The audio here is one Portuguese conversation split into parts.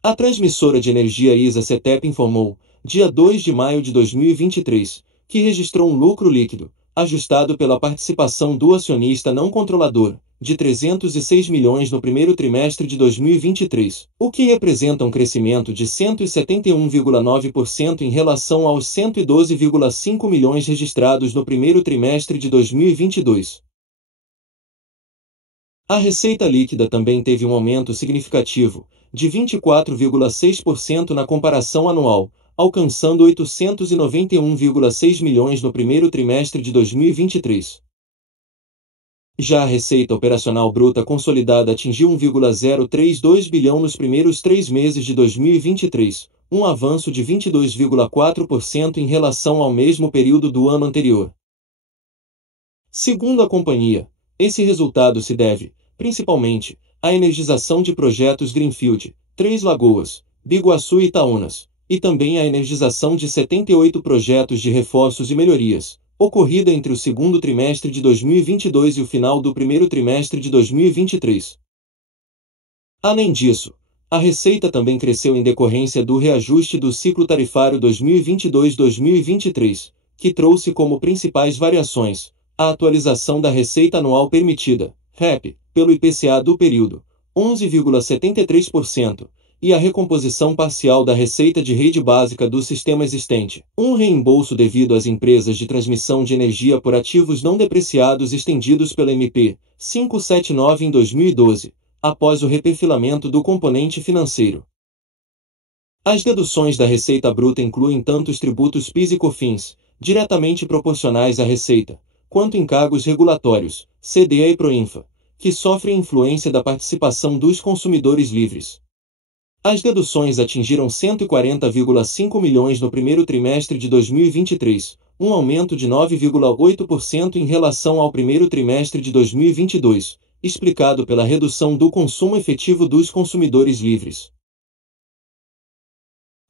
A transmissora de energia ISA-CETEP informou, dia 2 de maio de 2023, que registrou um lucro líquido, ajustado pela participação do acionista não controlador, de 306 milhões no primeiro trimestre de 2023, o que representa um crescimento de 171,9% em relação aos 112,5 milhões registrados no primeiro trimestre de 2022. A receita líquida também teve um aumento significativo, de 24,6% na comparação anual, alcançando 891,6 milhões no primeiro trimestre de 2023. Já a receita operacional bruta consolidada atingiu 1,032 bilhão nos primeiros 3 meses de 2023, um avanço de 22,4% em relação ao mesmo período do ano anterior. Segundo a companhia, esse resultado se deve, principalmente, à energização de projetos Greenfield, Três Lagoas, Biguaçu e Itaúnas, e também à energização de 78 projetos de reforços e melhorias, ocorrida entre o segundo trimestre de 2022 e o final do primeiro trimestre de 2023. Além disso, a receita também cresceu em decorrência do reajuste do ciclo tarifário 2022-2023, que trouxe como principais variações a atualização da receita anual permitida, REP, pelo IPCA do período, 11,73%, e a recomposição parcial da receita de rede básica do sistema existente, um reembolso devido às empresas de transmissão de energia por ativos não depreciados estendidos pela MP 579 em 2012, após o reperfilamento do componente financeiro. As deduções da receita bruta incluem tanto os tributos PIS e COFINS, diretamente proporcionais à receita, quanto encargos regulatórios, CDE e Proinfa, que sofrem influência da participação dos consumidores livres. As deduções atingiram 140,5 milhões no primeiro trimestre de 2023, um aumento de 9,8% em relação ao primeiro trimestre de 2022, explicado pela redução do consumo efetivo dos consumidores livres.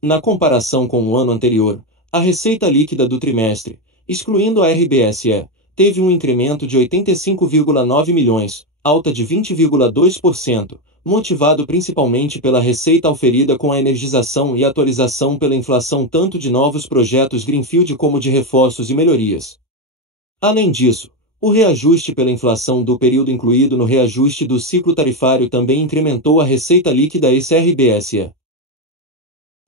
Na comparação com o ano anterior, a receita líquida do trimestre, excluindo a RBSE, teve um incremento de 85,9 milhões, alta de 20,2%, motivado principalmente pela receita auferida com a energização e atualização pela inflação tanto de novos projetos Greenfield como de reforços e melhorias. Além disso, o reajuste pela inflação do período incluído no reajuste do ciclo tarifário também incrementou a receita líquida ex-RBSE.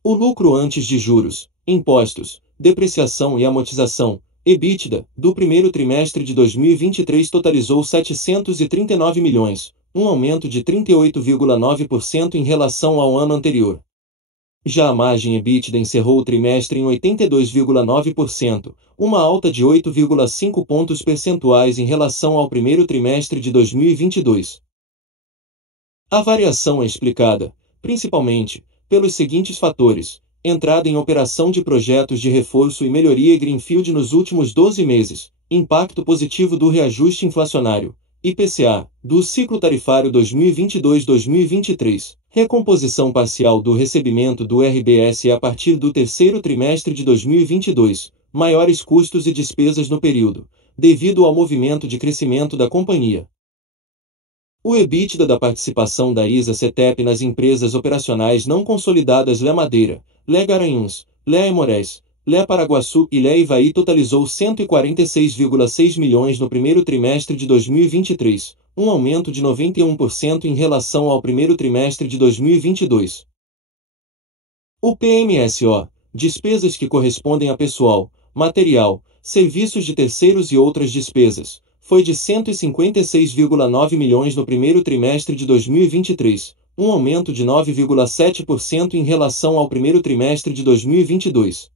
O lucro antes de juros, impostos, depreciação e amortização, EBITDA, do primeiro trimestre de 2023 totalizou 739 milhões, um aumento de 38,9% em relação ao ano anterior. Já a margem EBITDA encerrou o trimestre em 82,9%, uma alta de 8,5 pontos percentuais em relação ao primeiro trimestre de 2022. A variação é explicada, principalmente, pelos seguintes fatores: entrada em operação de projetos de reforço e melhoria Greenfield nos últimos 12 meses, impacto positivo do reajuste inflacionário, IPCA, do ciclo tarifário 2022-2023, recomposição parcial do recebimento do RBSE a partir do terceiro trimestre de 2022, maiores custos e despesas no período, devido ao movimento de crescimento da companhia. O EBITDA da participação da ISA-CETEP nas empresas operacionais não consolidadas Lé Madeira, Lé Garanhuns, Lé Aimorés, Lé Paraguaçu e Lé Ivaí totalizou 146,6 milhões no primeiro trimestre de 2023, um aumento de 91% em relação ao primeiro trimestre de 2022. O PMSO, despesas que correspondem a pessoal, material, serviços de terceiros e outras despesas, foi de 156,9 milhões no primeiro trimestre de 2023, um aumento de 9,7% em relação ao primeiro trimestre de 2022.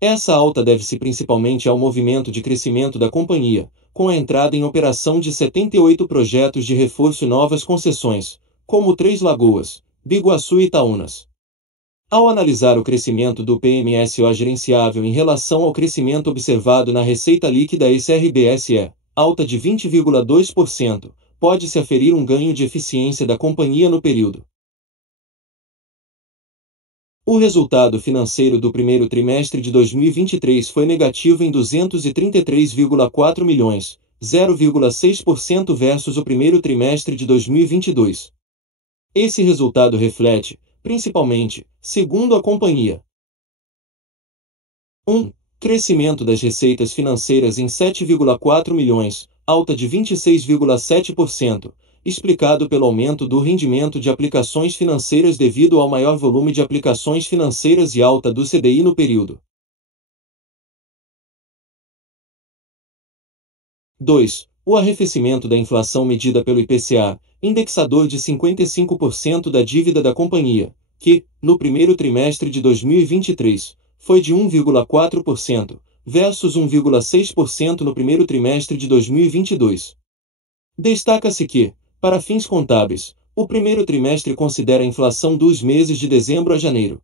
Essa alta deve-se principalmente ao movimento de crescimento da companhia, com a entrada em operação de 78 projetos de reforço e novas concessões, como Três Lagoas, Biguaçu e Itaúnas. Ao analisar o crescimento do PMSO gerenciável em relação ao crescimento observado na receita líquida ex-RBSE, alta de 20,2%, pode-se aferir um ganho de eficiência da companhia no período. O resultado financeiro do primeiro trimestre de 2023 foi negativo em 233,4 milhões, 0,6% versus o primeiro trimestre de 2022. Esse resultado reflete, principalmente, segundo a companhia. 1. Crescimento das receitas financeiras em 7,4 milhões, alta de 26,7%, explicado pelo aumento do rendimento de aplicações financeiras devido ao maior volume de aplicações financeiras e alta do CDI no período. 2. O arrefecimento da inflação medida pelo IPCA, indexador de 55% da dívida da companhia, que, no primeiro trimestre de 2023, foi de 1,4%, versus 1,6% no primeiro trimestre de 2022. Destaca-se que, para fins contábeis, o primeiro trimestre considera a inflação dos meses de dezembro a janeiro.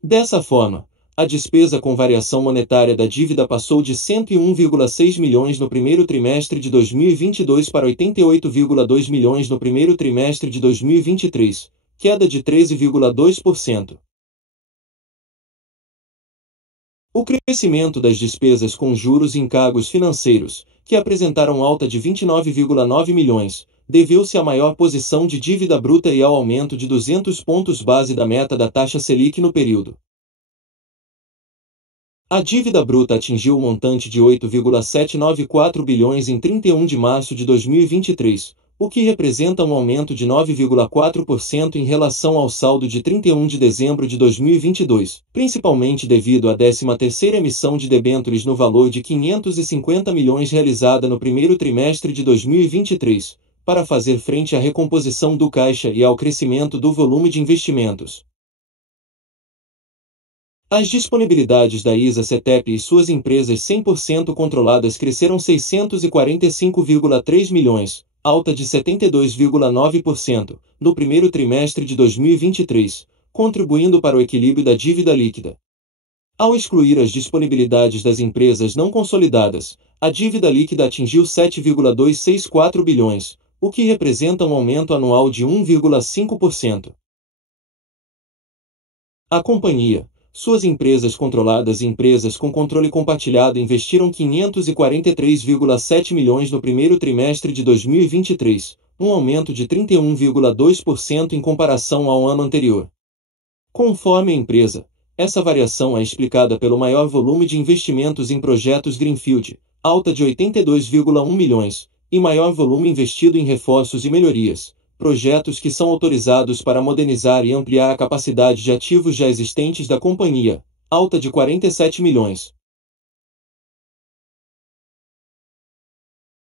Dessa forma, a despesa com variação monetária da dívida passou de 101,6 milhões no primeiro trimestre de 2022 para 88,2 milhões no primeiro trimestre de 2023, queda de 13,2%. O crescimento das despesas com juros e encargos financeiros, que apresentaram alta de 29,9 milhões, deveu-se à maior posição de dívida bruta e ao aumento de 200 pontos base da meta da taxa Selic no período. A dívida bruta atingiu o montante de 8,794 bilhões em 31 de março de 2023, o que representa um aumento de 9,4% em relação ao saldo de 31 de dezembro de 2022, principalmente devido à 13ª emissão de debêntures no valor de 550 milhões realizada no primeiro trimestre de 2023, para fazer frente à recomposição do caixa e ao crescimento do volume de investimentos. As disponibilidades da ISA-CETEP e suas empresas 100% controladas cresceram 645,3 milhões, alta de 72,9%, no primeiro trimestre de 2023, contribuindo para o equilíbrio da dívida líquida. Ao excluir as disponibilidades das empresas não consolidadas, a dívida líquida atingiu 7,264 bilhões, o que representa um aumento anual de 1,5%. A companhia, suas empresas controladas e empresas com controle compartilhado investiram 543,7 milhões no primeiro trimestre de 2023, um aumento de 31,2% em comparação ao ano anterior. Conforme a empresa, essa variação é explicada pelo maior volume de investimentos em projetos Greenfield, alta de 82,1 milhões, e maior volume investido em reforços e melhorias, projetos que são autorizados para modernizar e ampliar a capacidade de ativos já existentes da companhia, alta de 47 milhões.